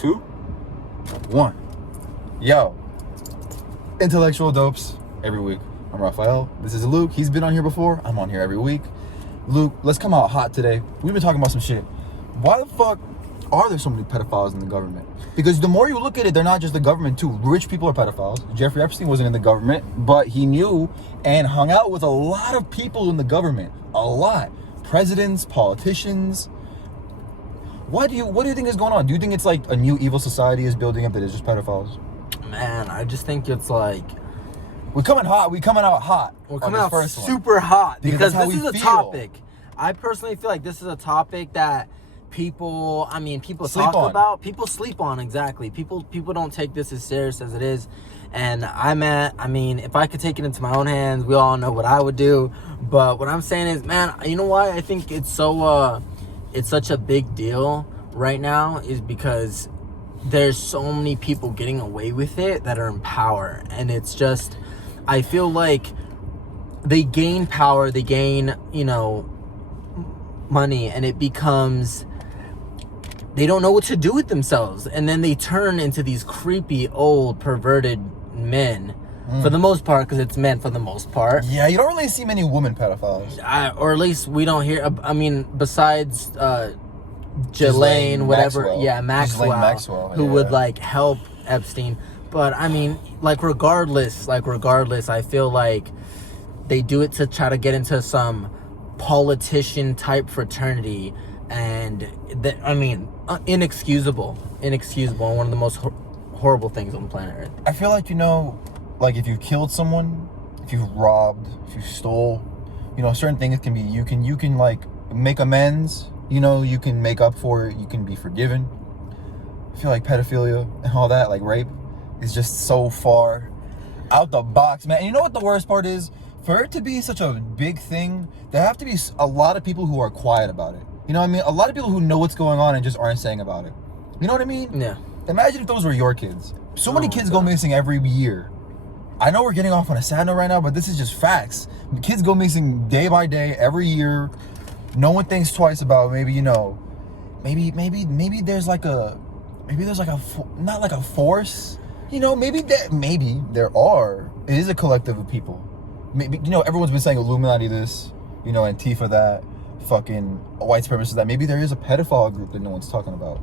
2, 1. Yo, intellectual dopes every week. I'm Raphael. This is Luke. He's been on here before. I'm on here every week. Luke, let's come out hot today. We've been talking about some shit. Why the fuck are there so many pedophiles in the government? Because the more you look at it, they're not just the government too. Rich people are pedophiles. Jeffrey Epstein wasn't in the government, but he knew and hung out with a lot of people in the government. A lot. Presidents, politicians. What do you think is going on? Do you think it's like a new evil society is building up that is just pedophiles? Man, I just think it's like we're coming hot. We're coming out hot. We're coming out super hot because this is a feel. topic. I personally feel like this is a topic that people sleep talk about. People sleep on, exactly. People don't take this as serious as it is. And if I could take it into my own hands, we all know what I would do. But what I'm saying is, man, you know why I think it's such a big deal right now is because there's so many people getting away with it that are in power. And it's just, I feel like they gain power, they gain, money, and it becomes, they don't know what to do with themselves. And then they turn into these creepy, old, perverted men. For the most part, because it's men for the most part. Yeah, you don't really see many women pedophiles. Or at least we don't hear, besides Ghislaine, whatever. Maxwell. Yeah, Maxwell. Who would, help Epstein. But, regardless, I feel like they do it to try to get into some politician-type fraternity. And, inexcusable. Inexcusable. And one of the most horrible things on the planet Earth. I feel like, if you killed someone, if you robbed, if you stole, certain things can be, you can make amends, you can make up for it, you can be forgiven. I feel like pedophilia and all that, like rape, is just so far out the box, man. And you know what the worst part is? For it to be such a big thing, there have to be a lot of people who are quiet about it. You know what I mean? A lot of people who know what's going on and just aren't saying about it. You know what I mean? Yeah. Imagine if those were your kids. So many kids go missing every year. I know we're getting off on a sad note right now, but this is just facts. Kids go missing day by day, every year. No one thinks twice about maybe there's not like a force. Maybe there are. It is a collective of people. Maybe everyone's been saying Illuminati this, Antifa that, fucking white supremacists that. Maybe there is a pedophile group that no one's talking about.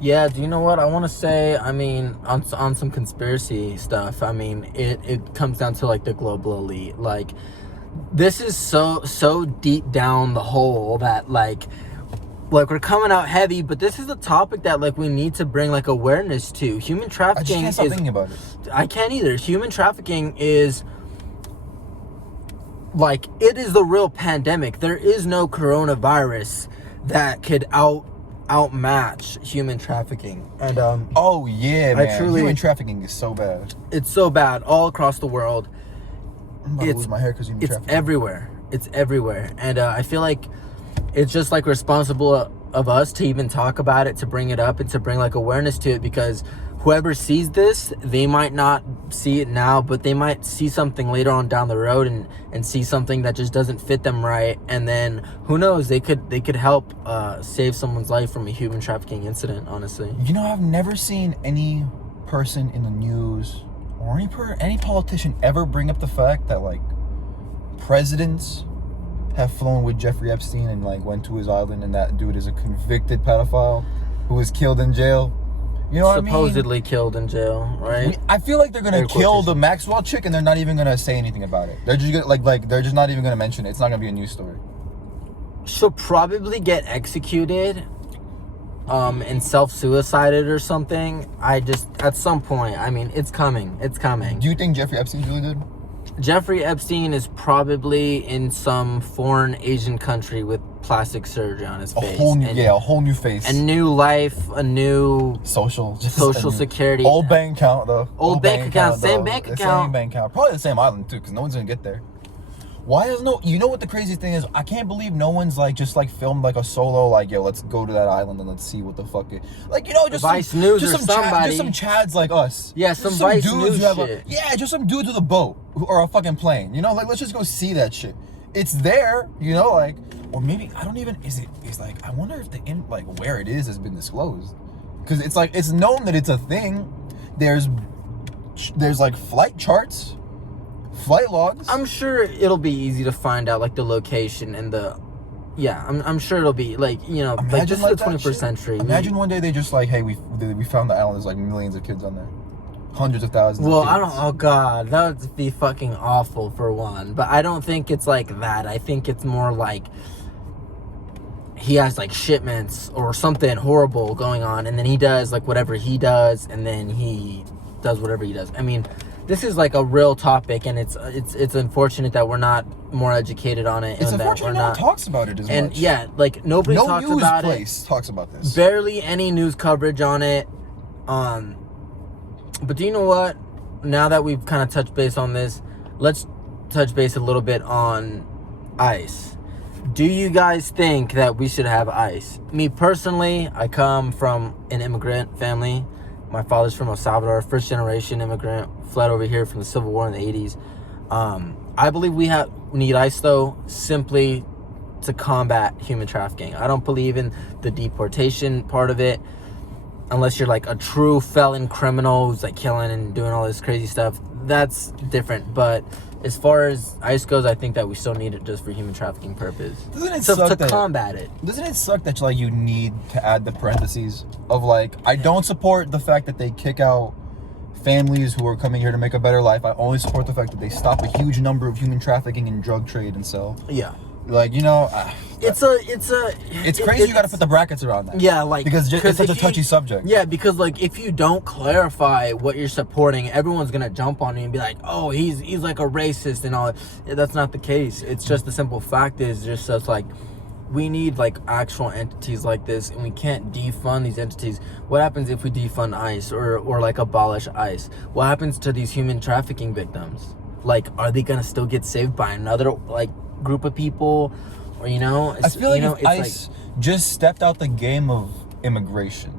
Yeah, do you know what I want to say? On some conspiracy stuff, it comes down to the global elite. This is so deep down the hole that we're coming out heavy, but this is a topic that we need to bring awareness to. Human trafficking. I just can't stop thinking about it. I can't either. Human trafficking is it is the real pandemic. There is no coronavirus that could outmatch human trafficking. And oh yeah, man. Human trafficking is so bad. It's so bad all across the world. I'm about to lose my hair because human trafficking. It's everywhere. And I feel like it's just responsible of us to even talk about it, to bring it up, and to bring awareness to it, because whoever sees this, they might not see it now, but they might see something later on down the road and see something that just doesn't fit them right, and then who knows, they could help save someone's life from a human trafficking incident, honestly. I've never seen any person in the news or any politician ever bring up the fact that presidents have flown with Jeffrey Epstein and went to his island, and that dude is a convicted pedophile who was killed in jail. You know what I mean? Supposedly killed in jail, right? I feel like they're gonna kill the Maxwell chick, and they're not even gonna say anything about it. They're just gonna they're just not even gonna mention it. It's not gonna be a news story. She'll probably get executed, and self-suicided or something. At some point, it's coming. It's coming. Do you think Jeffrey Epstein's really good? Jeffrey Epstein is probably in some foreign Asian country with plastic surgery on his face. A whole new face. A new life, a new social security. Old bank account though. Old bank account, same bank account. Same bank account. Probably the same island too, because no one's gonna get there. Why is you know what the crazy thing is? I can't believe no one's just filmed a solo yo, let's go to that island and let's see what the fuck it just Vice News just or somebody. Just some Chads like us. Yeah, some Vice News shit. Just some dudes with a boat or a fucking plane. Let's just go see that shit. It's there, or maybe I don't even. I wonder if where it is has been disclosed. because it's like it's known that it's a thing. There's like flight charts, flight logs. I'm sure it'll be easy to find out like the location and the. Yeah, I'm sure it'll be like, you know, like this is the 21st century. Imagine one day they just like, hey, we found the island. There's like millions of kids on there, hundreds of thousands. Well, of kids. I don't. Oh God, that would be fucking awful for one. But I don't think it's like that. I think it's more like he has like shipments or something horrible going on, and then he does like whatever he does, and then he does whatever he does. I mean, this is like a real topic, and it's unfortunate that we're not more educated on it. It's and unfortunate that no one talks about it as and much. yeah, like nobody no talks news about place talks about this. Barely any news coverage on it. But do you know what? Now that we've kind of touched base on this, let's touch base a little bit on ICE. Do you guys think that we should have ICE? Me personally, I come from an immigrant family. My father's from El Salvador, first generation immigrant, fled over here from the Civil War in the 80s. I believe we need ICE though, simply to combat human trafficking. I don't believe in the deportation part of it, unless you're like a true felon criminal who's like killing and doing all this crazy stuff. That's different. But as far as ICE goes, I think that we still need it just for human trafficking purpose. Doesn't it So suck to combat it. Doesn't it suck that like you need to add the parentheses of like, I don't support the fact that they kick out families who are coming here to make a better life. I only support the fact that they stop a huge number of human trafficking and drug trade and sell. Yeah. Like, you know, It's crazy. You got to put the brackets around that. Yeah, like because it's such a touchy subject. Yeah, because like if you don't clarify what you're supporting, everyone's gonna jump on you and be like, "Oh, he's like a racist and all." Yeah, that's not the case. It's just the simple fact is just that it's like we need like actual entities like this, and we can't defund these entities. What happens if we defund ICE or like abolish ICE? What happens to these human trafficking victims? Like, are they gonna still get saved by another like group of people? Or, you know, I feel like if ICE just stepped out the game of immigration,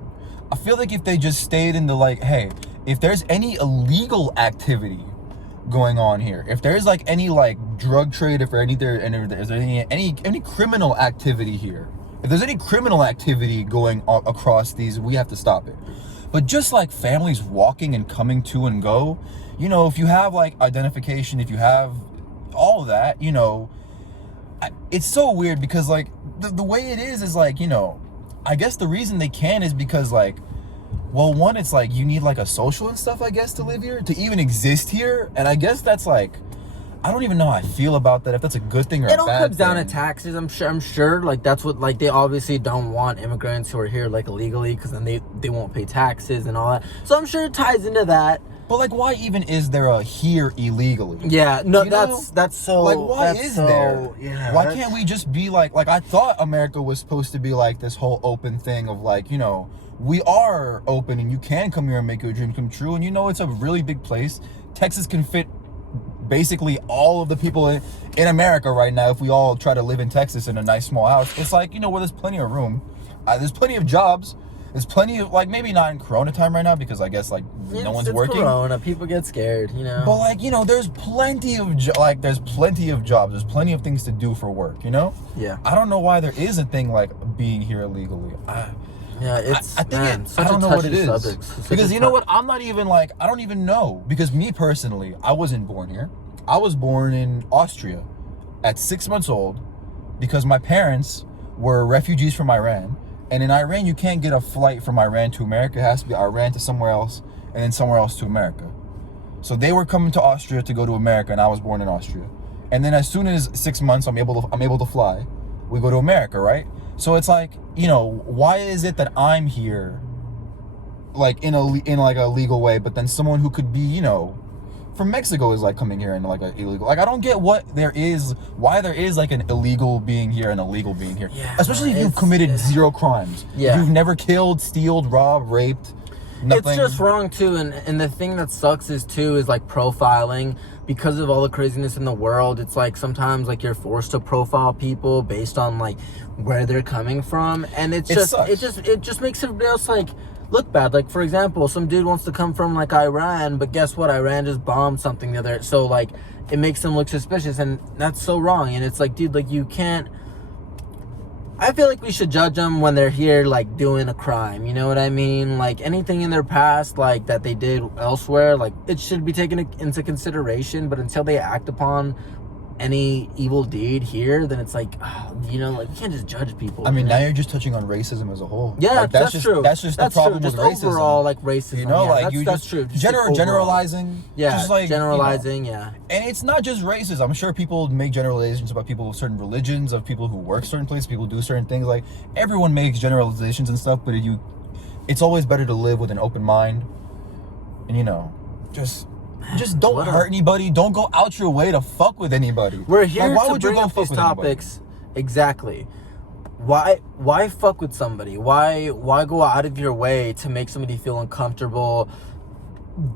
I feel like if they just stayed in the like, hey, if there's any illegal activity going on here, if there's like any like drug trade, if there's any criminal activity here, if there's any criminal activity going across these, we have to stop it. But just like families walking and coming to and go, you know, if you have like identification, if you have all of that, you know, it's so weird because like the way it is like, you know, I guess the reason they can is because like, well, one, it's like you need like a social and stuff, I guess, to live here, to even exist here. And I guess that's like, I don't even know how I feel about that, if that's a good thing or a bad thing. It all comes down to taxes. I'm sure like that's what, like, they obviously don't want immigrants who are here like illegally, because then they won't pay taxes and all that. So I'm sure it ties into that. But like, why even is there a here illegally? Yeah, no, you that's so. Like, why is there? Yeah, why can't we just be like I thought America was supposed to be like this whole open thing of like, you know, we are open and you can come here and make your dream come true. And you know, it's a really big place. Texas can fit basically all of the people in America right now if we all try to live in Texas in a nice small house. It's like, you know, where there's plenty of room. There's plenty of jobs. There's plenty of, like, maybe not in Corona time right now because I guess, like, no one's working. Corona, people get scared, you know. But, like, you know, there's plenty of jobs. There's plenty of things to do for work, you know? Yeah. I don't know why there is a thing like being here illegally. Yeah, it's, I think such I don't know what it is. Subject. Because you know what? I'm not even like, I don't even know. Because me personally, I wasn't born here. I was born in Austria at 6 months old because my parents were refugees from Iran. And in Iran, you can't get a flight from Iran to America. It has to be Iran to somewhere else, and then somewhere else to America. So they were coming to Austria to go to America, and I was born in Austria. And then as soon as 6 months, I'm able to fly. We go to America, right? So it's like, you know, why is it that I'm here, like in like a legal way, but then someone who could be, you know, from Mexico is like coming here in like a illegal. Like, I don't get why there is like an illegal being here and a legal being here. Yeah, especially if you've committed zero crimes. Yeah. If you've never killed, stealed, robbed, raped, nothing. It's just wrong too, and the thing that sucks is like profiling. Because of all the craziness in the world, it's like sometimes like you're forced to profile people based on like where they're coming from, and it just makes everybody else like look bad. Like, for example, some dude wants to come from like Iran, but guess what? Iran just bombed something the other, so like it makes them look suspicious, and that's so wrong. And it's like, dude, like you can't. I feel like we should judge them when they're here, like, doing a crime. You know what I mean? Like, anything in their past, like, that they did elsewhere, like, it should be taken into consideration. But until they act upon any evil deed here, then it's like, you know, like, you can't just judge people. I mean, now you're just touching on racism as a whole. Yeah, like, that's just, true. That's just the problem with racism. Overall, like, racism. You know, yeah, like, that's true. Just generalizing. Yeah, just like, generalizing, you know. yeah. And it's not just racism. I'm sure people make generalizations about people with certain religions, of people who work certain places, people who do certain things. Like, everyone makes generalizations and stuff, but it's always better to live with an open mind. And, you know, just don't hurt anybody. Don't go out your way to fuck with anybody. We're here why to would you bring go up fuck these with topics. Anybody? Exactly. Why fuck with somebody? Why go out of your way to make somebody feel uncomfortable?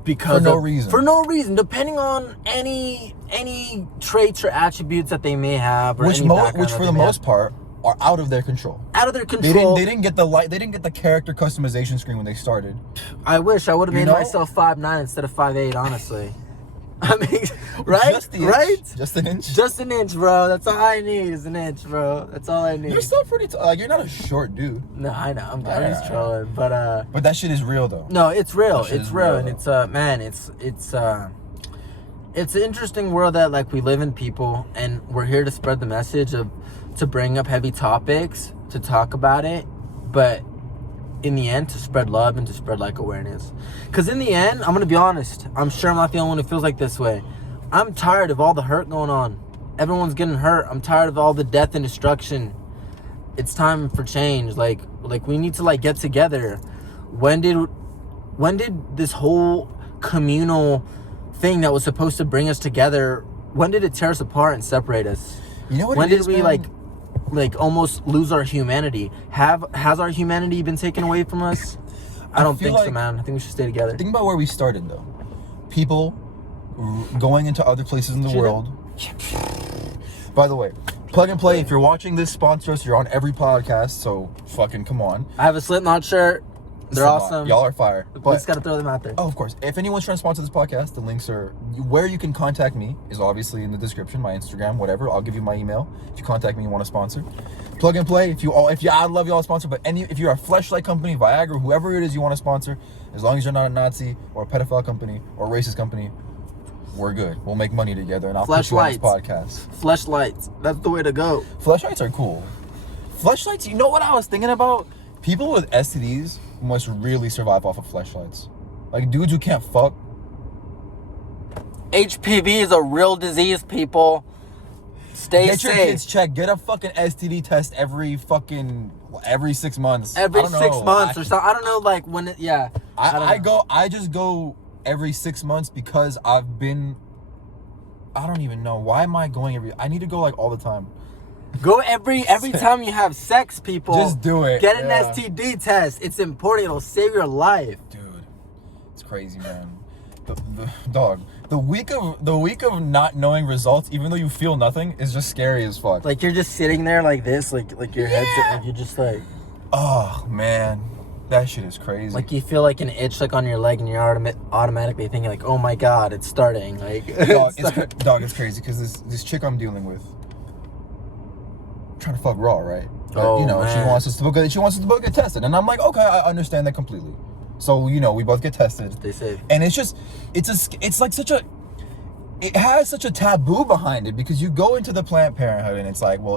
Because for no reason, depending on any traits or attributes that they may have, or which for the most part are out of their control. Out of their control. They didn't get the character customization screen when they started. I wish I would have made myself 5'9" instead of 5'8", honestly. I mean, right? Just an inch. Just an inch, bro. That's all I need is an inch, bro. That's all I need. You're still pretty like, you're not a short dude. No, I know. I'm just trolling, but that shit is real though. No, it's real. It's real, and though. it's an interesting world that, like, we live in, people, and we're here to spread the message to bring up heavy topics, to talk about it, but in the end, to spread love and to spread, like, awareness. Because in the end, I'm gonna be honest, I'm sure I'm not the only one who feels like this way. I'm tired of all the hurt going on. Everyone's getting hurt. I'm tired of all the death and destruction. It's time for change. Like we need to, like, get together. When did this whole communal thing that was supposed to bring us together, when did it tear us apart and separate us? You know what? When did we like almost lose our humanity? Has our humanity been taken away from us? I don't think so, man. I think we should stay together. Think about where we started, though. People going into other places in the world. By the way, Plug and Play, if you're watching this, sponsor us. You're on every podcast, so fucking come on. I have a Slipknot shirt. They're awesome. Y'all are fire. But just gotta throw them out there. Oh, of course. If anyone's trying to sponsor this podcast, the links are where you can contact me is obviously in the description. My Instagram, whatever. I'll give you my email if you contact me and want to sponsor. Plug and Play. I'd love y'all to sponsor. But if you're a fleshlight company, Viagra, whoever it is you want to sponsor, as long as you're not a Nazi or a pedophile company or a racist company, we're good. We'll make money together, and I'll put you on this podcast. Fleshlights. That's the way to go. Fleshlights are cool. Fleshlights. You know what I was thinking about? People with STDs must really survive off of fleshlights. Like, dudes who can't fuck. HPV is a real disease, people. Stay safe. Get your kids checked. Get a fucking STD test every 6 months. Every 6 months or something. I don't know, like, when it, yeah. I just go every 6 months because I don't even know. Why am I going I need to go, like, all the time. Go every time you have sex, people. Just do it. Get an STD test. It's important. It'll save your life. Dude, it's crazy, man. The week of not knowing results, even though you feel nothing, is just scary as fuck. Like, you're just sitting there like this, like your head's, like, you're just like, oh man, that shit is crazy. Like, you feel like an itch, like, on your leg, and you're automatically thinking, like, oh my god, it's starting. Like, it's crazy because this chick I'm dealing with, trying to fuck raw, right? But, man. She wants us to both get tested, and I'm like, okay, I understand that completely. So, we both get tested. Stay safe. And it has such a taboo behind it, because you go into the Planned Parenthood and it's like, well,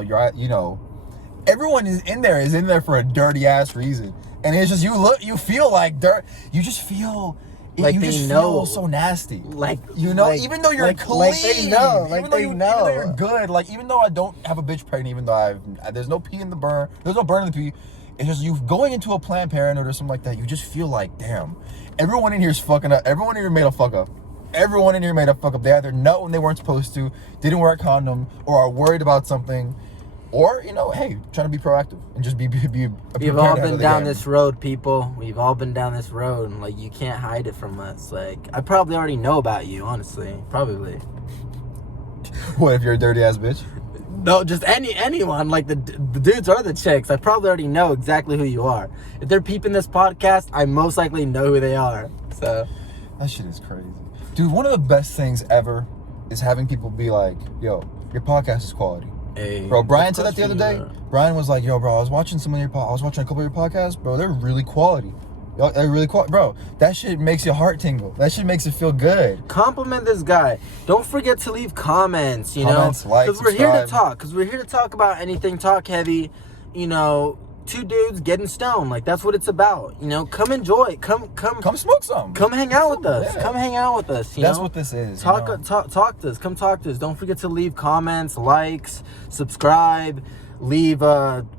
everyone is in there for a dirty ass reason, and it's just you feel like dirt. You just feel. Like, you they just know. feel so nasty. Like, even though you're clean. Like, they know. Even though you're good. Like, even though I don't have a bitch pregnant, even though there's no pee in the burn. There's no burn in the pee. It's just you going into a Planned Parenthood or something like that. You just feel like, damn, everyone in here is fucking up. Everyone in here made a fuck up. Everyone in here made a fuck up. They either nut when they weren't supposed to, didn't wear a condom, or are worried about something. Or, hey, trying to be proactive and just be We've all been down this road, people. We've all been down this road, and, like, you can't hide it from us. Like, I probably already know about you, honestly. Probably. What, if you're a dirty ass bitch? No, just anyone, like the dudes or the chicks. I probably already know exactly who you are. If they're peeping this podcast, I most likely know who they are. So that shit is crazy. Dude, one of the best things ever is having people be like, yo, your podcast is quality. Bro, Brian said that the other day. Brian was like, "Yo, bro, I was watching a couple of your podcasts, bro. They're really quality. Yo, they're really quality, bro. That shit makes your heart tingle. That shit makes it feel good. Compliment this guy. Don't forget to leave comments. Comments, like, because we're here to subscribe. talk. Because we're here to talk about anything. Talk heavy. You know, two dudes getting stoned. Like that's what it's about. You know, come enjoy. Come smoke some. Come hang out with us. Yeah. Come hang out with us. That's what this is. Talk to us. Come talk to us. Don't forget to leave comments, likes, subscribe, leave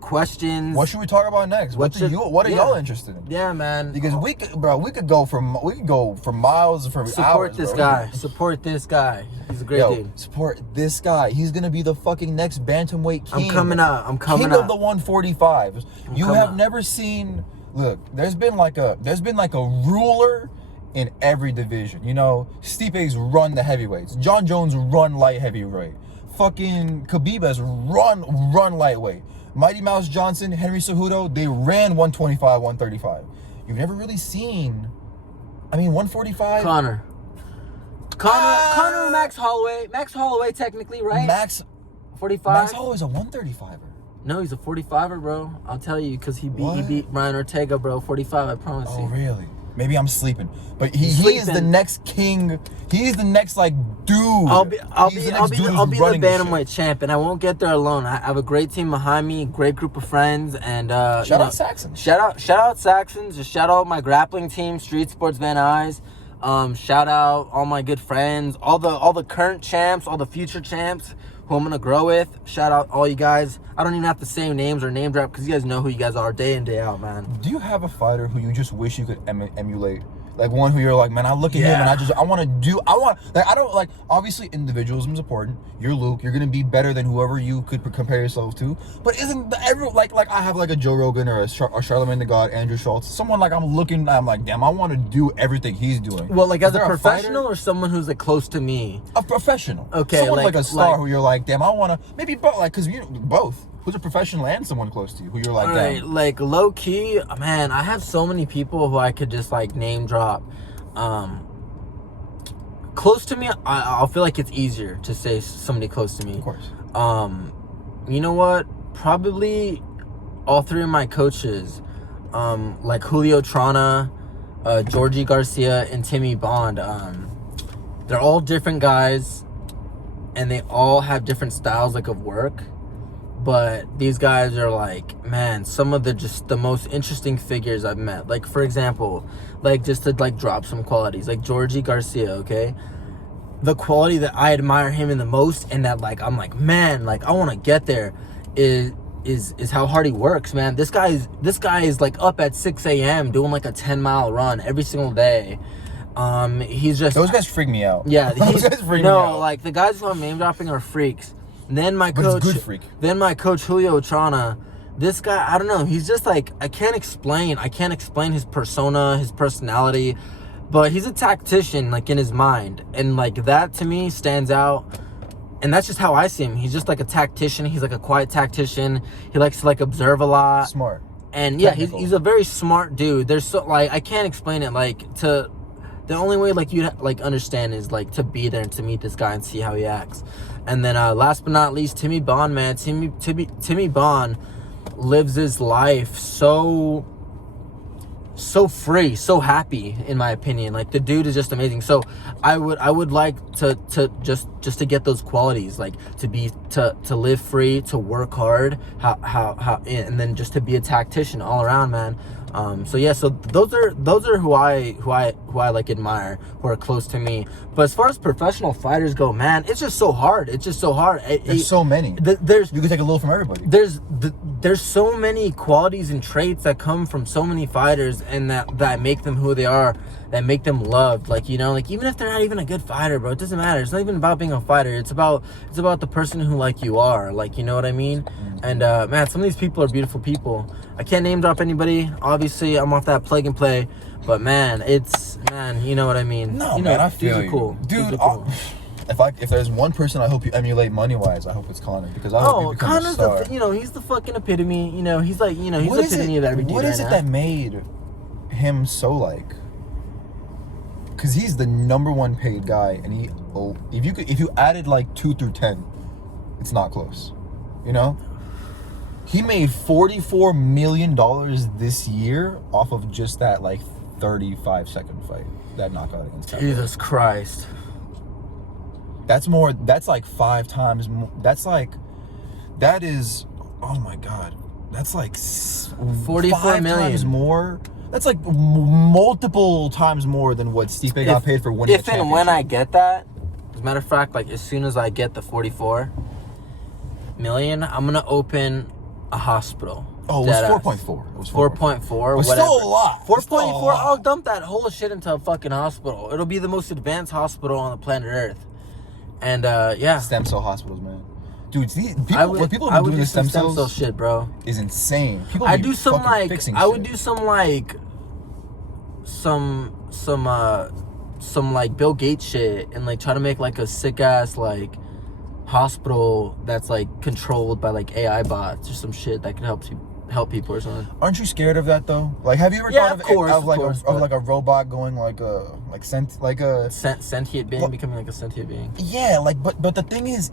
questions. What should we talk about next? What are y'all interested in? Yeah, man. Because we could go for miles, for hours. Support this guy. Support this guy. He's a great dude. Support this guy. He's gonna be the fucking next bantamweight king. I'm coming up. King of the 145s. You have never seen. Look, there's been like a ruler in every division. You know, Stipe's run the heavyweights. John Jones run light heavyweight. Fucking Khabib has run lightweight. Mighty Mouse Johnson, Henry Cejudo, they ran 125, 135. You've never really seen. 145. Connor or Max Holloway. Max Holloway, technically, right? Max 45. Max Holloway's a 135er. No, he's a 45er, bro. I'll tell you, because he beat Brian Ortega, bro. 45, I promise you. Oh, really? Maybe I'm sleeping. But he is the next king. He's the next, dude. I'll be the bantamweight champ, and I won't get there alone. I have a great team behind me, great group of friends, and shout out Saxons. Shout out Saxons. Just shout out my grappling team, Street Sports Van Nuys. Shout out all my good friends, all the current champs, all the future champs who I'm gonna grow with. Shout out all you guys. I don't even have to say names or name drop because you guys know who you guys are day in, day out, man. Do you have a fighter who you just wish you could emulate? Like one who you're like, man, I look at him and obviously individualism is important. You're Luke, you're gonna be better than whoever you could compare yourself to. But isn't I have like a Joe Rogan or a Charlamagne the God, Andrew Schultz, someone like I'm like, damn, I want to do everything he's doing. Well, like as a professional or someone who's like close to me? A professional. Okay, someone like a star who you're like, damn, I want to maybe because both. Who's a professional and someone close to you who you're like, right, like low key, man, I have so many people who I could just like name drop. Close to me, I'll feel like it's easier to say somebody close to me. Of course. You know what? Probably all three of my coaches, like Julio Trana, Georgie Garcia, and Timmy Bond. They're all different guys, and they all have different styles of work. But these guys are man, some of the most interesting figures I've met. Like, for example, just to drop some qualities, like Georgie Garcia, okay? The quality that I admire him in the most, and that I'm man, I want to get there, is how hard he works, man. This guy is up at 6 a.m. doing a 10-mile run every single day. He's just, those guys freak me out. Yeah, those guys freak me out. The guys who I'm name dropping are freaks. Then my coach, Julio Trana, this guy, I don't know, he's just I can't explain his persona, his personality, but he's a tactician in his mind, and that to me stands out, and that's just how I see him. He's just a tactician. He's a quiet tactician. He likes to observe a lot. Smart. And yeah, he's a very smart dude. There's I can't explain it. The only way you understand is to be there and to meet this guy and see how he acts. And then last but not least, Timmy Bond, man. Timmy Bond lives his life so free, so happy, in my opinion. The dude is just amazing. So I would like to just to get those qualities, to live free, to work hard, how and then just to be a tactician all around, man. So those are who I admire, who are close to me. But as far as professional fighters go, man, it's just so hard. There's so many. You can take a little from everybody. There's so many qualities and traits that come from so many fighters, and that make them who they are, that make them loved. Even if they're not even a good fighter, bro, it doesn't matter. It's not even about being a fighter. It's about the person who you are. You know what I mean? And man, some of these people are beautiful people. I can't name drop anybody. Obviously, I'm off that plug and play. But man, you know what I mean. No, man, I feel you. Cool. Dude, if there's one person I hope you emulate money-wise, I hope it's Connor, because I hope you become Connor's a star. He's the fucking epitome. He's the epitome of every dude. What is it that made him so because he's the number one paid guy, and if you added 2 through 10, it's not close. You know, he made $44 million this year off of just that like 35-second fight, that knockout against Capello. Jesus Christ. That's more. That's like 5 times more. That is. Oh my God. That's like 44 5 million times more. That's like multiple times more than what Stipe got paid for winning. If and when I get that, as a matter of fact, like as soon as I get the 44 million, I'm gonna open a hospital. Oh, it was 4.4. It was 4.4. It was whatever. still a lot. 4.4. I'll dump that whole shit into a fucking hospital. It'll be the most advanced hospital on the planet Earth. And yeah, stem cell hospitals, man. Dude, what people have been doing with stem cell cells shit, bro, is insane. I would do some like Bill Gates shit and like try to make like a sick ass like hospital that's like controlled by like AI bots or some shit that could help people or something. Aren't you scared of that though? Like, have you ever thought of a robot going like sentient being, becoming like a sentient being? Yeah, like but the thing is,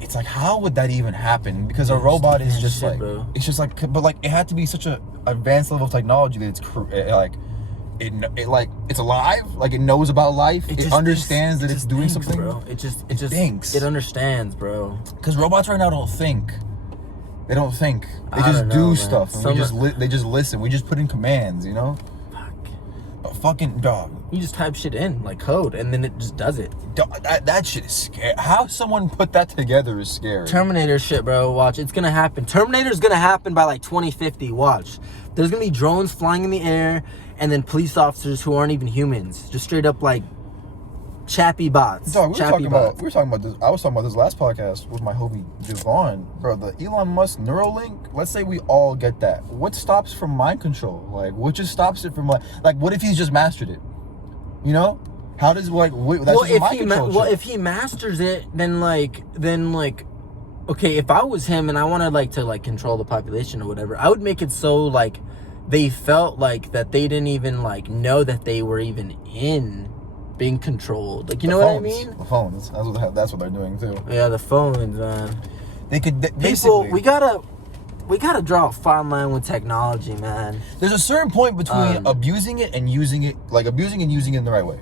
it's like, how would that even happen? Because a robot is just shit, like, bro. It's just like, but like it had to be such a advanced level of technology that it's alive, like it knows about life, it understands that it's doing something, bro. It just thinks. It understands, bro. Because robots right now don't think. They don't think. They just do stuff. And they just listen. We just put in commands, you know? Fuck. But fucking dog. You just type shit in, like code, and then it just does it. That shit is scary. How someone put that together is scary. Terminator shit, bro. Watch. It's gonna happen. Terminator's gonna happen by like 2050. Watch. There's gonna be drones flying in the air, and then police officers who aren't even humans. Just straight up like chappy bots. Dog, we were talking about this. I was talking about this last podcast with my homie Duran, bro. The Elon Musk Neuralink. Let's say we all get that. What stops from mind control? Like, what just stops it from like what if he's just mastered it? You know, how does if he masters it, then okay, if I was him and I wanted like to like control the population or whatever, I would make it so like they felt like that they didn't even like know that they were even in being controlled. Like, you know what I mean? The phones. That's what they're doing too. Yeah, the phones, man. They could basically. We gotta draw a fine line with technology, man. There's a certain point between abusing it and using it, like abusing and using it in the right way.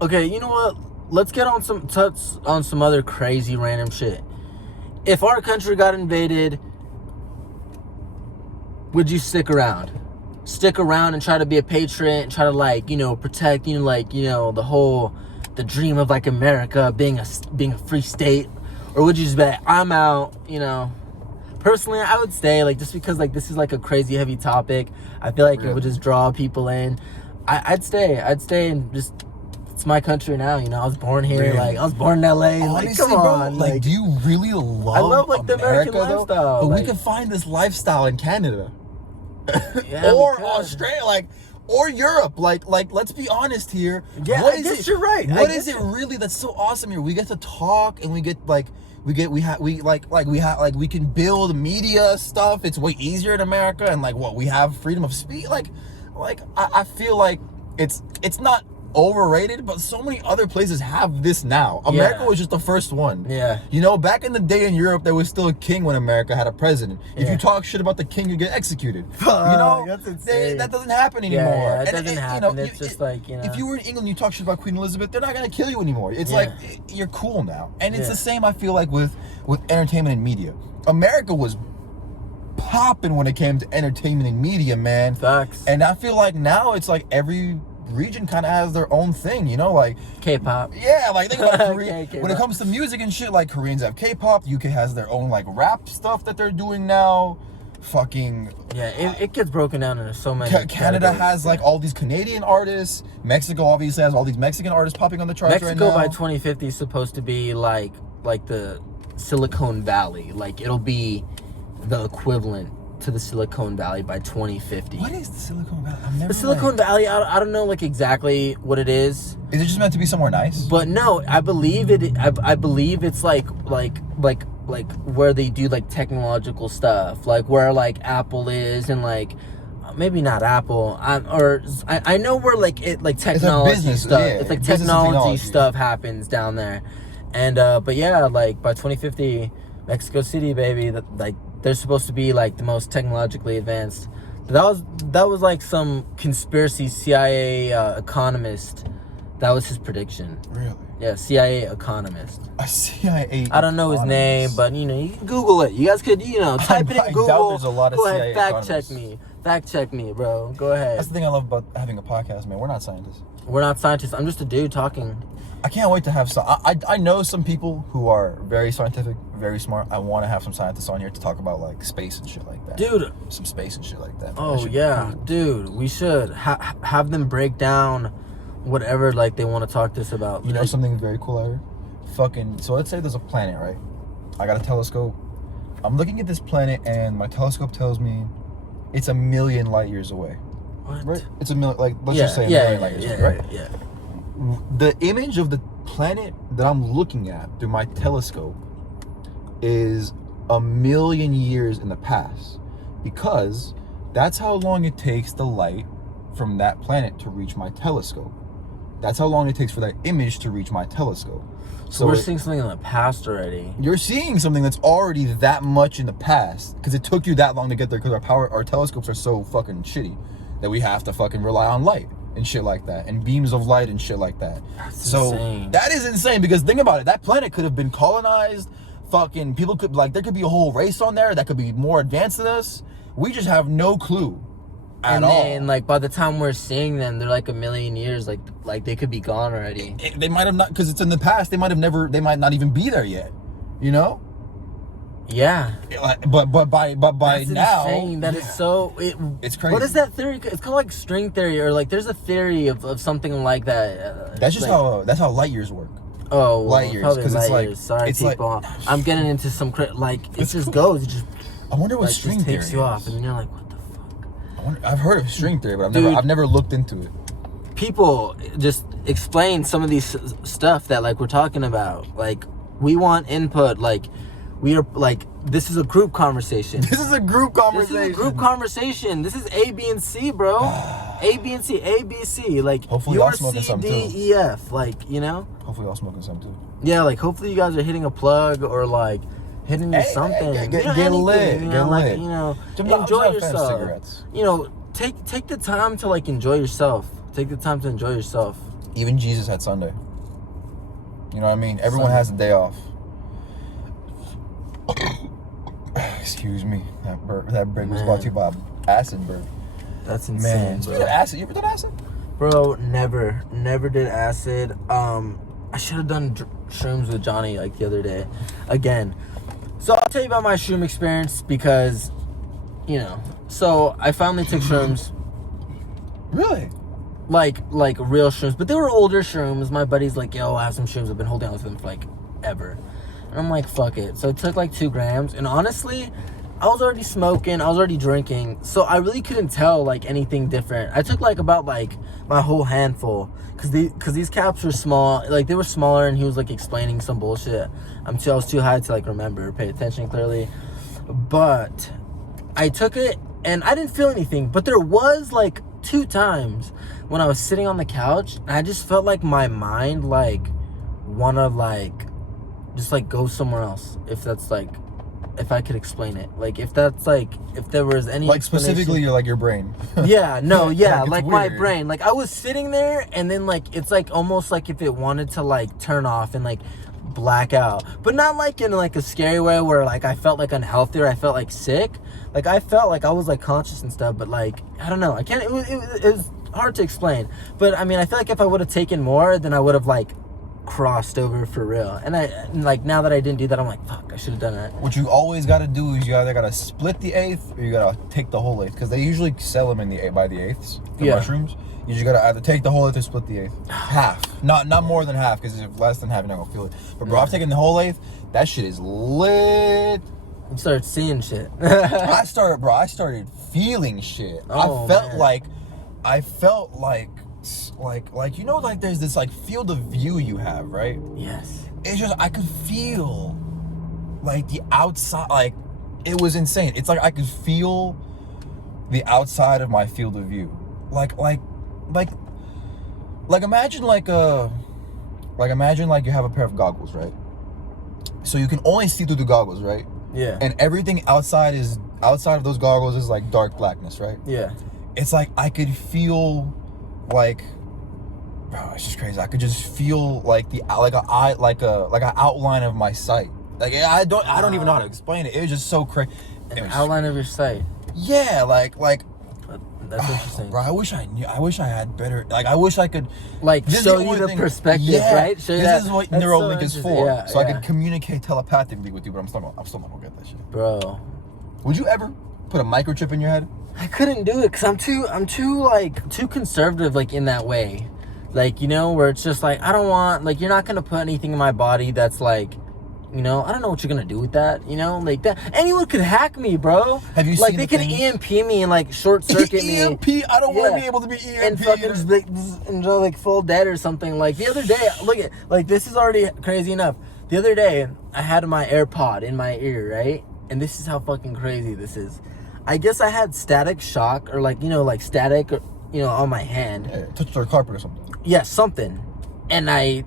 Okay, you know what? Let's get on some other crazy random shit. If our country got invaded, would you stick around? Stick around and try to be a patriot and try to like, you know, protect, you know, like, you know, the dream of like America being a free state? Or would you just be like, I'm out, you know? Personally, I would stay, like, just because like this is like a crazy heavy topic. I feel like it would just draw people in. I'd stay and just, it's my country now, you know. I was born here, like I was born in LA. Honestly, like, come bro, on, like, do you really love? I love like the American America, lifestyle, but like, we can find this lifestyle in Canada, yeah, or Australia, like, or Europe. Like, let's be honest here. Yeah, what I is guess it? You're right. What is it really that's so awesome here? We get to talk, and we can build media stuff. It's way easier in America, and like what we have freedom of speech. Like I feel like it's not overrated, but so many other places have this now. America was just the first one. Yeah. You know, back in the day in Europe, there was still a king when America had a president. If you talk shit about the king, you get executed. You know, that's insane. That doesn't happen anymore. Yeah, it doesn't happen. You know, it's just like, you know. If you were in England, you talk shit about Queen Elizabeth, they're not gonna kill you anymore. It's like you're cool now, and it's the same. I feel like with entertainment and media, America was popping when it came to entertainment and media, man. Facts. And I feel like now it's like every region kind of has their own thing, you know, like K-pop. Yeah, like think about Korea. When it comes to music and shit, like Koreans have K-pop, UK has their own like rap stuff that they're doing now. Fucking it gets broken down into so many. Canada has like all these Canadian artists. Mexico obviously has all these Mexican artists popping on the charts right now. Mexico by 2050 is supposed to be like the Silicon Valley. Like it'll be the equivalent to the Silicon Valley by 2050. What is the Silicon Valley? The Silicon Valley, I don't know like exactly what it is. Is it just meant to be somewhere nice? But no, I believe it. I believe it's like where they do like technological stuff, like where like Apple is, and like maybe not Apple. I know where like technology stuff. Yeah, it's like technology stuff happens down there, and but yeah, like by 2050. Mexico City, baby. That like they're supposed to be like the most technologically advanced. That was like some conspiracy CIA economist. That was his prediction. Really? Yeah, CIA economist. A CIA. I don't know his name, but you know, you can Google it. You guys could, you know, type it in Google. I doubt there's a lot of Go CIA ahead, fact economists. check me. Fact check me, bro. Go ahead. That's the thing I love about having a podcast, man. We're not scientists. We're not scientists. I'm just a dude talking. I can't wait to have some. I know some people who are very scientific, very smart. I want to have some scientists on here to talk about like space and shit like that. Dude. Some space and shit like that. Oh yeah, cool. Dude. We should have them break down whatever like they want to talk to us about. You know something very cool out here? Fucking. So let's say there's a planet, right? I got a telescope. I'm looking at this planet, and my telescope tells me it's 1 million light years away. What? Right? It's a million. Like let's just say 1 million light years away, right? Yeah. The image of the planet that I'm looking at through my telescope is 1 million years in the past, because that's how long it takes the light from that planet to reach my telescope. That's how long it takes for that image to reach my telescope. So we're seeing something in the past already. You're seeing something that's already that much in the past, because it took you that long to get there, because our telescopes are so fucking shitty that we have to fucking rely on light and shit like that, and beams of light and shit like that. That's insane. That is insane, because think about it, that planet could have been colonized. Fucking people could, like, there could be a whole race on there that could be more advanced than us. We just have no clue at all. And then, like, by the time we're seeing them, they're like 1 million years. Like they could be gone already. They might have not, because it's in the past. They might not even be there yet. You know? Yeah. But by That's now, insane. That is so. It's crazy. What is that theory? It's called like string theory, or like there's a theory of something like that. That's just like, that's how light years work. Oh, well, light years, because it's like, sorry, it's people. like, I'm getting into some like it just cool. goes. It just. I wonder what like, string just theory takes you off, and then you're like, what the fuck? I've heard of string theory, but Dude, I've never looked into it. People just explain some of these stuff that like we're talking about. Like we want input. Like we are like this is a group conversation. This is a group conversation. This is a group conversation. This is A, B, and C, bro. A, B, and C. A, B, C. Like hopefully y'all smoking some too. C, D, E, F. Like, you know? Hopefully y'all smoking some too. Yeah, like hopefully you guys are hitting a plug or like hitting something. Get anything, lit. You Get know, like, lit. you know, I'm enjoy not a fan of yourself. cigarettes. You know, take the time to like enjoy yourself. Take the time to enjoy yourself. Even Jesus had Sunday. You know what I mean? Everyone Sunday. has a day off. Excuse me. That break was brought to you by acid burp. That's insane, Man, acid. You ever done acid? Bro, never did acid. I should have done shrooms with Johnny like the other day, again. So I'll tell you about my shroom experience because, you know. So I finally took shrooms. Really? Like real shrooms, but they were older shrooms. My buddy's like, yo, I have some shrooms. I've been holding on to them for like ever. And I'm like, fuck it. So it took like 2 grams, and honestly, I was already smoking, I was already drinking, so I really couldn't tell like anything different. I took like about like my whole handful, cause these caps were small, like they were smaller, and he was like explaining some bullshit. I was too high to like remember or pay attention clearly, but I took it and I didn't feel anything. But there was like 2 times when I was sitting on the couch and I just felt like my mind like wanna like just like go somewhere else, if I could explain it. Like if that's like if there was any like specifically your brain. Yeah, no, yeah, like my weird. brain. Like I was sitting there and then like it's like almost like if it wanted to like turn off and like black out. But not like in like a scary way where like I felt like unhealthy or I felt like sick. Like I felt like I was like conscious and stuff, but like I don't know. I can't it was hard to explain. But I mean, I feel like if I would have taken more, then I would have like crossed over for real. And I like now that I didn't do that, I'm like, fuck, I should have done that. What you always got to do is you either got to split the eighth or you got to take the whole eighth, because they usually sell them by the eighths for mushrooms. You just got to either take the whole eighth or split the eighth. Half, not more than half, because if less than half, you're not gonna feel it. But bro, I've taken the whole eighth. That shit is lit. You started seeing shit. I started feeling shit. Oh, I felt like you know, like there's this like field of view you have, right? Yes. It's just I could feel like the outside, like it was insane. It's like I could feel the outside of my field of view. Like imagine like you have a pair of goggles, right? so you can only see through the goggles, right? Yeah. And everything outside of those goggles is like dark blackness, right? Yeah. It's like I could feel like, bro, it's just crazy. I could just feel like an outline of my sight. Like I don't even know how to explain it. It was just so crazy. An outline of your sight. Yeah, like. That's interesting. Bro, I wish I had better. Like, I wish I could. Like, show you the perspective, right? Show this is what Neuralink is for. Yeah, so I can communicate telepathically with you, but I'm still not gonna get that shit. Bro. Would you ever put a microchip in your head? I couldn't do it because I'm too conservative, like, in that way. Like, you know, where it's just like, I don't want, like, you're not gonna put anything in my body that's like, you know, I don't know what you're gonna do with that, you know, like that. Anyone could hack me, bro. Have you like seen they could EMP me and like short circuit me. EMP? I don't want to be able to be EMP. And fucking just like, you know, like full dead or something. Like the other day, look at, like, this is already crazy enough. The other day, I had my AirPod in my ear, right? And this is how fucking crazy this is. I guess I had static shock or like, you know, like static, or, you know, on my hand. Yeah, touched the carpet or something. Yeah, something. And I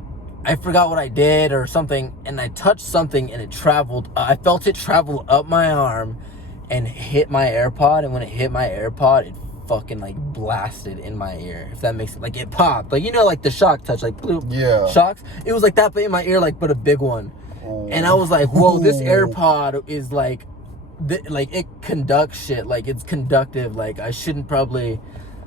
forgot what I did or something, and I touched something and it traveled. I felt it travel up my arm and hit my AirPod, and when it hit my AirPod, it fucking like blasted in my ear. If that makes it, like, it popped. Like, you know, like the shock touch, like blue shocks. It was like that, but in my ear, like, but a big one. Oh. And I was like, whoa, this AirPod is like it conducts shit. Like, it's conductive. Like, I shouldn't probably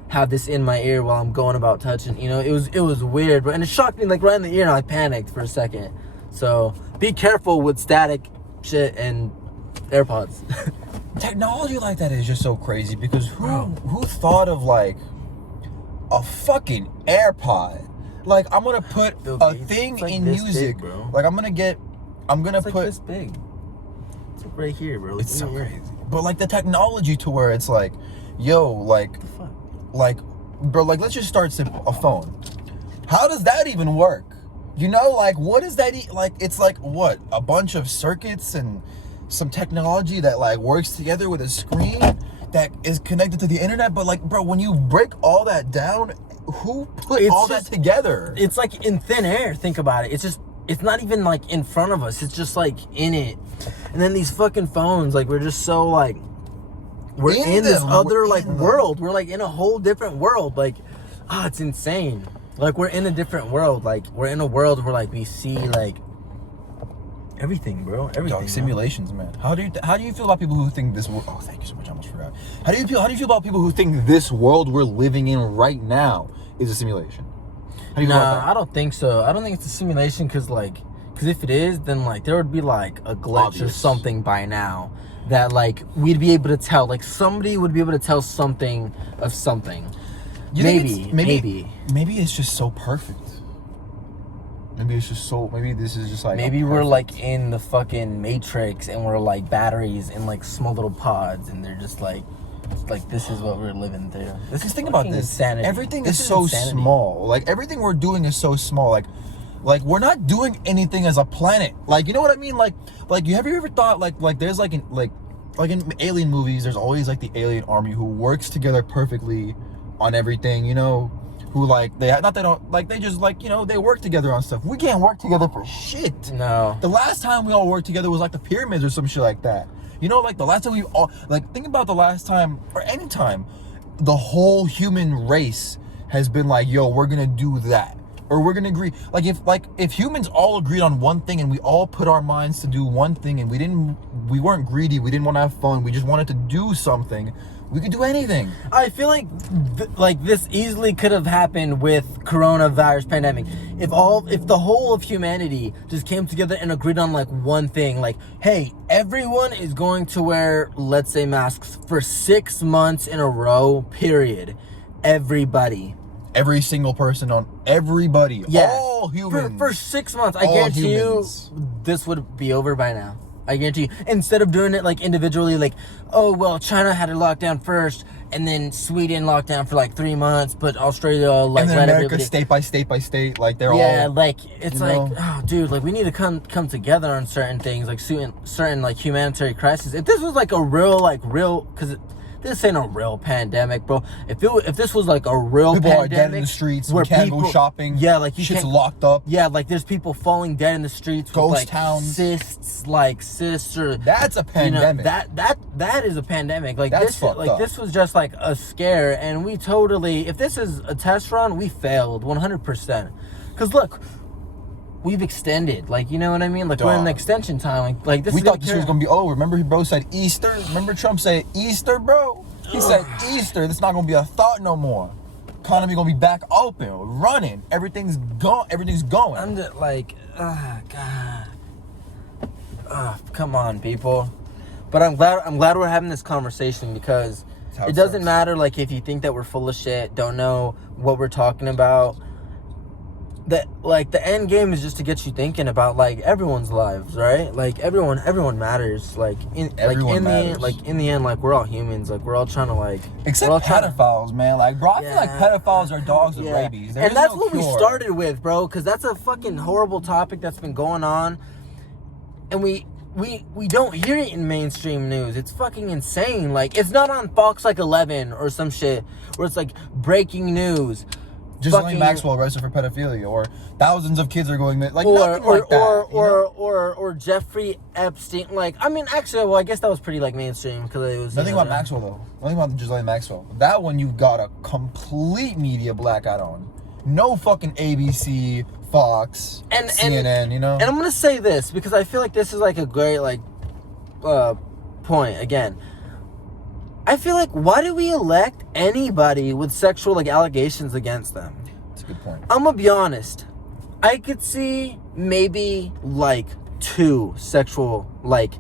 have this in my ear while I'm going about touching, you know. It was weird, but and it shocked me like right in the ear, and I panicked for a second. So be careful with static shit and AirPods. Technology like that is just so crazy because who thought of like a fucking AirPod? Like, I'm gonna put a thing like in music, big, bro. Like I'm gonna it's put like this big. It's like right here, bro. It's so crazy. But like the technology to where it's like, yo, like. Like, bro, like, let's just start simple. A phone. How does that even work? You know, like, what is that? Like, it's like, what? A bunch of circuits and some technology that, like, works together with a screen that is connected to the internet. But, like, bro, when you break all that down, who put that together? It's like in thin air. Think about it. It's not even, like, in front of us. It's just, like, in it. And then these fucking phones, like, we're just so, like, we're in this other like world. We're like in a whole different world. Like, it's insane. Like, we're in a different world. Like, we're in a world where like we see like everything, bro. Everything. Dog, simulations, man. How do you feel about people who think this world? Oh, thank you so much. I almost forgot. How do you feel about people who think this world we're living in right now is a simulation? How do you feel about that? I don't think so. I don't think it's a simulation because if it is, then like there would be like a glitch or something by now. That like we'd be able to tell, like somebody would be able to tell something of something. Maybe it's just so perfect. Maybe this is just like maybe we're like in the fucking Matrix and we're like batteries in like small little pods and they're just like this is what we're living through. Because think about this. Insanity. Everything is so small. Like everything we're doing is so small. Like we're not doing anything as a planet. Like, you know what I mean? Like have you ever thought like there's like in alien movies, there's always like the alien army who works together perfectly on everything, you know, who like they just like, you know, they work together on stuff. We can't work together for shit. No. The last time we all worked together was like the pyramids or some shit like that. You know, like the last time we all like think about the last time or any time the whole human race has been like, yo, we're gonna do that. Or we're gonna agree, if humans all agreed on one thing and we all put our minds to do one thing and we weren't greedy, we didn't want to have fun, we just wanted to do something, we could do anything. I feel like this easily could have happened with coronavirus pandemic. If the whole of humanity just came together and agreed on like one thing, like, hey, everyone is going to wear, let's say, masks for 6 months in a row, period. Everybody. Every single person everybody. Yeah. All humans. For 6 months. I guarantee you this would be over by now. I guarantee you. Instead of doing it like individually, like, oh, well, China had a lockdown first, and then Sweden locked down for like 3 months, but Australia like and then let America everybody... state by state by state, like they're all... Yeah, like, it's like, oh, dude, like we need to come together on certain things, like certain like humanitarian crises. If this was like a real, because this ain't a real pandemic, bro. If this was like a real people pandemic, are dead in the streets. where We can't people, go shopping. Yeah, like you shit's can't, locked up. Yeah, like there's people falling dead in the streets. Ghost with, like, towns. Cysts, or That's a pandemic. That is a pandemic. Like That's this, fucked like up. this was just like a scare, and we totally. If this is a test run, we failed 100%. Cause look, we've extended. Like, you know what I mean? Like, we're in the extension time. Like this. We is thought this year was gonna be over. Remember, bro said Easter. Remember Trump said Easter, bro. He said Easter. That's not gonna be a thought no more. Economy gonna be back open, running. Everything's going. I'm just like, God. Come on, people. But I'm glad we're having this conversation, because it doesn't matter, like, if you think that we're full of shit, don't know what we're talking about. That, like, the end game is just to get you thinking about, like, everyone's lives, right? Like, everyone matters. Like, in the end, like, we're all humans. Like, we're all trying to, like, except pedophiles, man. Like, bro, I feel like pedophiles are dogs with rabies. And that's what we started with, bro, because that's a fucking horrible topic that's been going on, and we don't hear it in mainstream news. It's fucking insane. Like, it's not on Fox, like, 11 or some shit where it's like breaking news. Ghislaine Maxwell arrested for pedophilia, or thousands of kids are going like or like that, or Jeffrey Epstein. Like, I mean, actually, well, I guess that was pretty, like, mainstream, because it was nothing about Maxwell though. Nothing about Ghislaine Maxwell. That one you got a complete media blackout on. No fucking ABC, Fox, and CNN. You know. And I'm gonna say this because I feel like this is like a great point again. I feel like, why do we elect anybody with sexual, like, allegations against them? That's a good point. I'm gonna be honest. I could see maybe, like, 2 sexual, like,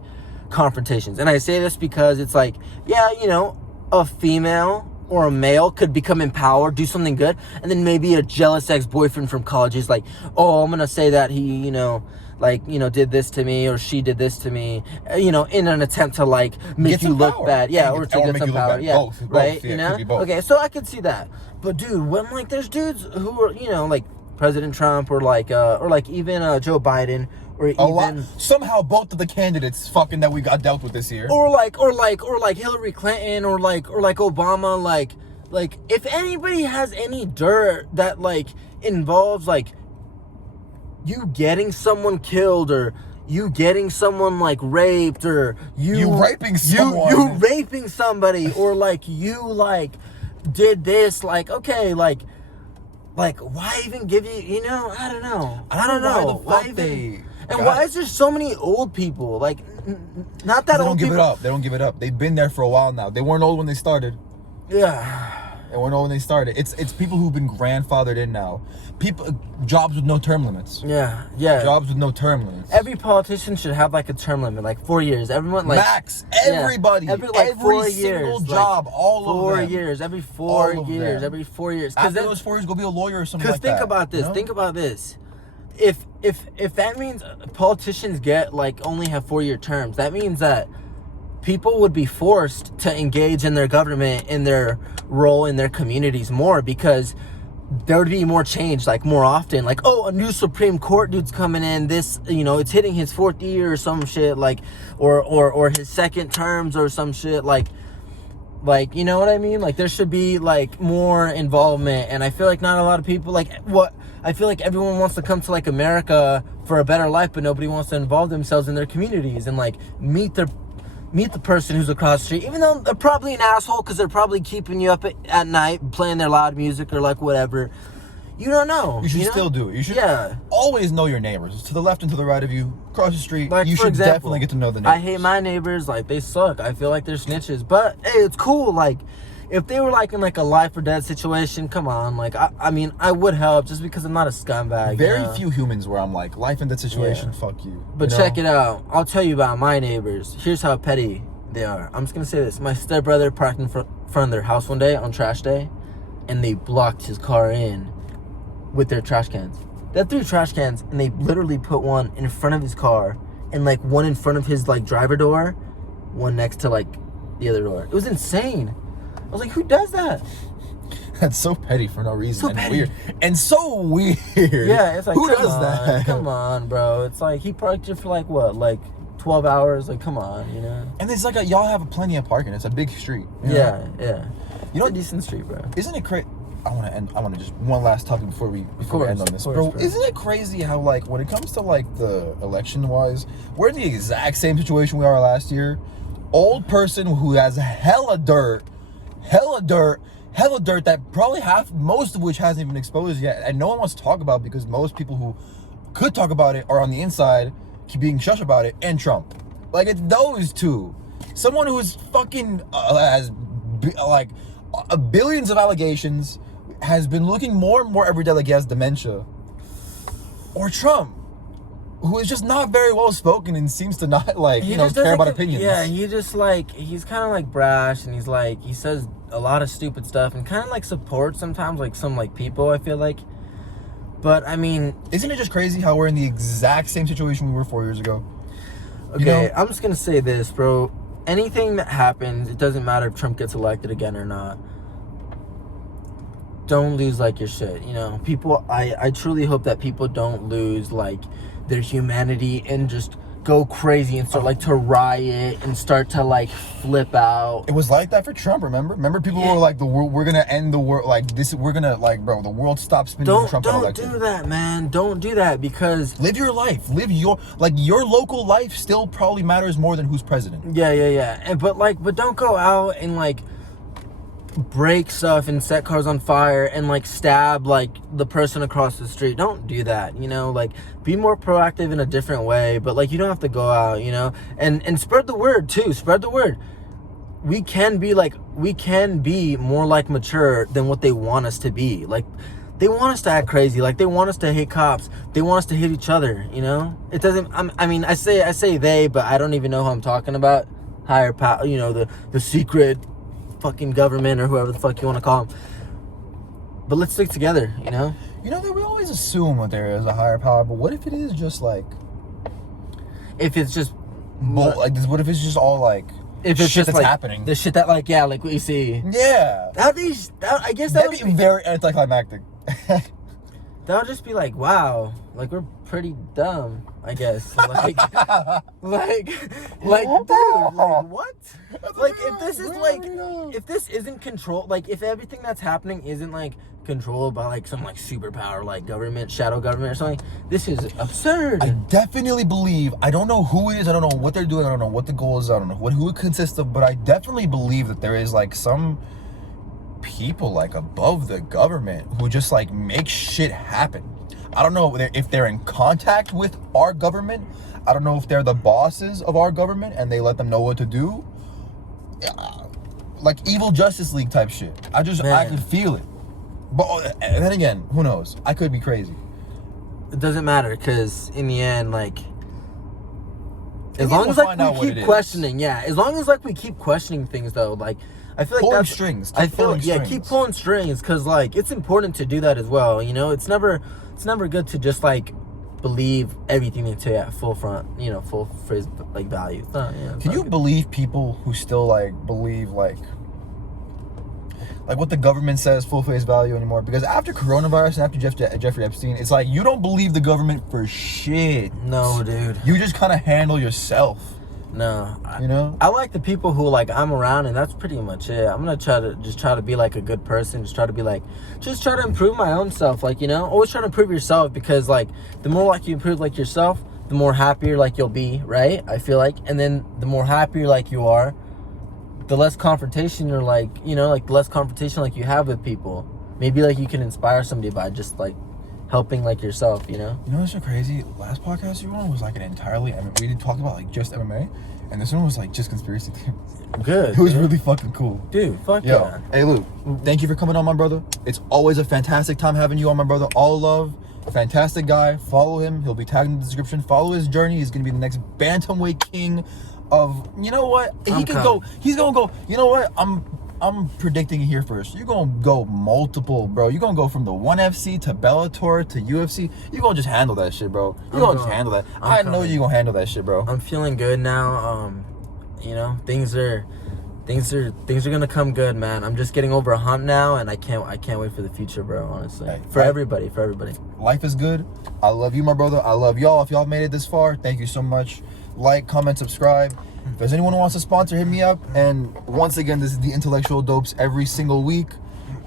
confrontations. And I say this because it's like, yeah, you know, a female or a male could become empowered, do something good, and then maybe a jealous ex-boyfriend from college is like, oh, I'm gonna say that he, you know, like, you know, did this to me, or she did this to me, you know, in an attempt to, like, make you look bad. Yeah, or to get some power. Yeah, both, right? Yeah, you know? could be both. Okay, so I could see that. But, dude, when, like, there's dudes who are, you know, like President Trump, or like even Joe Biden, or even somehow both of the candidates fucking that we got dealt with this year, or like Hillary Clinton, or like Obama, like if anybody has any dirt that, like, involves, like, you getting someone killed, or you getting someone, like, raped, or you raping someone, you raping somebody, or like you, like, did this, like, okay, like why even give you, you know, I don't know. Why even, why is there so many old people? Like, not that old people. They don't give it up. They've been there for a while now. They weren't old when they started. Yeah. They weren't old when they started. It's people who've been grandfathered in now. Jobs with no term limits. Yeah. Jobs with no term limits. Every politician should have, like, a term limit, like 4 years. Everyone, like, max. Everybody. Every 4 years, single job. Like, all of 4 them. years. Every 4 years. Every 4 years. After those 4 years, go be a lawyer or something like that. Because think about this. You know? Think about this. If that means politicians only have 4-year terms, that means that people would be forced to engage in their government, in their role in their communities more, because there would be more change, like, more often. Like, oh, a new Supreme Court dude's coming in, this, you know, it's hitting his 4th year or some shit, like, or his 2nd terms or some shit, like, you know what I mean? Like, there should be, like, more involvement. And I feel like not a lot of people, I feel like everyone wants to come to, like, America for a better life, but nobody wants to involve themselves in their communities and, like, meet the person who's across the street, even though they're probably an asshole, because they're probably keeping you up at night, playing their loud music, or, like, whatever. You don't know. You should still do it. You should Yeah. always know your neighbors. To the left and to the right of you, across the street, Like, you for should example, definitely get to know the neighbors. I hate my neighbors. Like, they suck. I feel like they're snitches. But, hey, it's cool. Like, if they were, like, in, like, a life or death situation, come on. Like, I mean, I would help, just because I'm not a scumbag. Very few humans where I'm like, life and death situation, fuck you. But check it out. I'll tell you about my neighbors. Here's how petty they are. I'm just gonna say this. My stepbrother parked in front of their house one day on trash day, and they blocked his car in with their trash cans. They had 3 trash cans, and they literally put one in front of his car, and, like, one in front of his, like, driver door, one next to, like, the other door. It was insane. I was like, who does that? That's so petty for no reason. So and petty. weird. And so weird. Yeah, it's like, who does that? Come on, bro. It's like, he parked it for, like, what? Like 12 hours. Like, come on, you know. And it's like y'all have plenty of parking. It's a big street. You know? Yeah. You know, it's a decent street, bro. Isn't it crazy? I want to just one last topic before we end on this, bro. Isn't it crazy how like when it comes to like the election wise, we're in the exact same situation we are last year. Old person who has hella dirt that probably most of which hasn't even exposed yet, and no one wants to talk about because most people who could talk about it are on the inside, keep being shush about it, and Trump. Like, it's those two. Someone who's fucking has billions of allegations, has been looking more and more every day like he has dementia, or Trump, who is just not very well spoken and seems to not care about opinions. Yeah, he's kind of like brash, and he says a lot of stupid stuff and kind of like supports sometimes like some like people, I feel like. But I mean, isn't it just crazy how we're in the exact same situation we were 4 years ago? Okay, I'm just gonna say this, bro. Anything that happens, it doesn't matter if Trump gets elected again or not. Don't lose like your shit, you know. People, I truly hope that people don't lose like their humanity and just go crazy and start like to riot and start to like flip out. It was like that for Trump. Remember people were like, we're gonna end the world like this. We're gonna like, bro, the world stops spinning. Trump don't do that, man. Don't do that, because live your life. Live your local life still probably matters more than who's president. Yeah. And but don't go out and like break stuff and set cars on fire and like stab like the person across the street. Don't do that, you know. Like, be more proactive in a different way, but like you don't have to go out, you know, and spread the word too. Spread the word. We can be more like mature than what they want us to be. Like, they want us to act crazy, like they want us to hate cops, they want us to hit each other, you know. It doesn't, I mean, I say they, but I don't even know who I'm talking about. Higher power, you know, the secret fucking government or whoever the fuck you want to call them. But let's stick together, you know. You know that we always assume that there is a higher power, but what if it is just like, if it's just like this? What if it's just all like, if it's shit just that's like happening, the shit that like, yeah, like what you see, yeah, I guess that'd be very anticlimactic. That would just be like, wow, like we're pretty dumb, I guess. Like, dude, like what? Like, if this is like, if this isn't controlled, like if everything that's happening isn't like controlled by like some like superpower, like government, shadow government or something, this is absurd. I definitely believe, I don't know who it is, I don't know what they're doing, I don't know what the goal is, I don't know who it consists of, but I definitely believe that there is like some people like above the government who just like make shit happen. I don't know if they're in contact with our government. I don't know if they're the bosses of our government and they let them know what to do. Like evil Justice League type shit. I could feel it. But then again, who knows? I could be crazy. It doesn't matter, because in the end, like, as long as like we keep questioning, as long as like we keep questioning things, though, like, I feel like pulling strings. Keep pulling strings, because like it's important to do that as well. You know, it's never good to just like believe everything they say at full front, you know, full phrase like value. Can you believe people who still like believe like what the government says full face value anymore? Because after coronavirus and after Jeffrey Epstein, it's like you don't believe the government for shit. No, dude. You just kind of handle yourself. No, you know, I like the people who like I'm around, and that's pretty much it. I'm gonna try to be like a good person, just try to improve my own self, like, you know, always try to improve yourself, because like the more like you improve like yourself, the more happier like you'll be, right? I feel like, and then the more happier like you are, the less confrontation you're like, you know, like less confrontation like you have with people. Maybe like you can inspire somebody by just like helping like yourself, you know? You know what's so crazy? Last podcast you were on was like an entirely, we did talk about like just MMA, and this one was like just conspiracy theories. Good. It was really fucking cool. Dude, fuck yeah. Hey Luke, thank you for coming on, my brother. It's always a fantastic time having you on, my brother. All love. Fantastic guy. Follow him. He'll be tagged in the description. Follow his journey. He's gonna be the next bantamweight king of, you know what? He's gonna go, you know what? I'm predicting here first. You're going to go multiple, bro. You're going to go from the 1FC to Bellator to UFC. You're going to just handle that shit, bro. You're going to just handle that. I know you're going to handle that shit, bro. I'm feeling good now. You know, things are going to come good, man. I'm just getting over a hump now, and I can't wait for the future, bro, honestly. Hey, for everybody. Life is good. I love you, my brother. I love y'all. If y'all made it this far, thank you so much. like, comment, subscribe. If there's anyone who wants to sponsor, hit me up. And once again, this is the Intellectual Dopes every single week.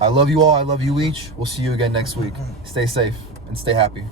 I love you all. I love you each. We'll see you again next week. Stay safe and stay happy.